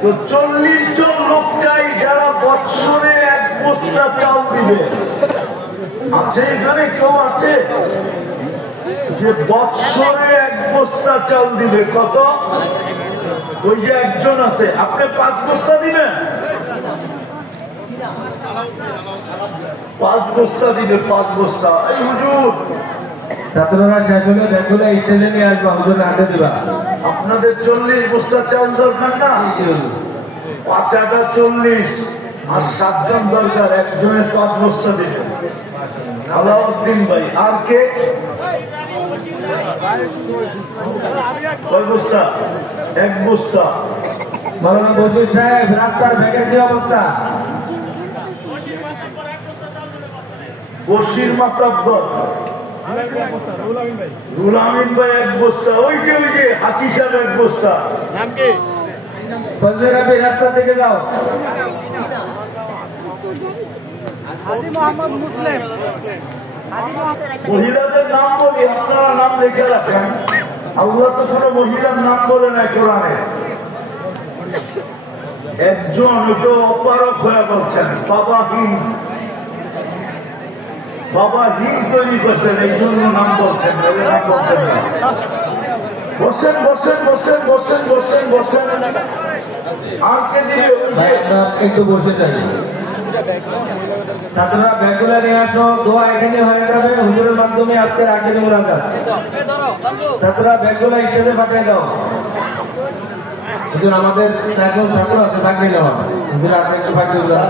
তো 40 জন লোক চাই যারা বৎসরে 1 বস্তা চাল দিবে। আছে এখানে কেউ আছে যে বৎসরে 1 বস্তা চাল দিবে? কত? ওই যে একজন আছে। আপনি 5 বস্তা দিবেন? 5 বস্তা দিবে, 5 বস্তা। এই হুজুর, ছাত্ররা শেষ হলে ব্যাগগুলো স্টেজে নিয়ে আসবো, আমাদের হাতে দিবা। আপনাদের 40 বস্তা চাল দরকার না? 5 আটা 40 আর 7 জন দরকার, একজনের 5 বস্তা দিবে। আলাউদ্দিন ভাই। আর কে? কয় বস্তা? 1 বস্তা। মাওলানা বশির সাহেব, রাস্তার ব্যাগের কি অবস্থা? বশির মাতাব্বর, রুল আমিন ভাই 1 বস্তা। ওই যে হাকি সাহেব 1 বস্তা। ফজলে রাব্বি, রাস্তা থেকে যাও। মহিলাদের নাম বলি, আপনারা নাম লিখে রাখেন। আল্লাহ তো কোনো মহিলার নাম বলে না কোরআনে। একজন ওটা অপারক হয়ে বলছেন, বাবাহীন তৈরি করছেন, এই জন্য নাম বলছেন, নাম বলছেন না। বসেন বসেন বসেন বসেন বসেন বসেন। আর কে দিবে? ভাই, আমরা একটু বসে যাই। ছাত্ররা ব্যাগগুলো নিয়ে আসো, দোয়া এখানে হয়ে যাবে হুজুরের মাধ্যমে আজকের আখেরি মুনাজাত। ছাত্ররা ব্যাগগুলো স্টেজে পাঠিয়ে দাও। হুজুর, আমাদের 4 জন ছাত্র আছে, পাঠিয়ে নেওয়া। হুজুর আছে, একটু পাঠিয়ে দাও।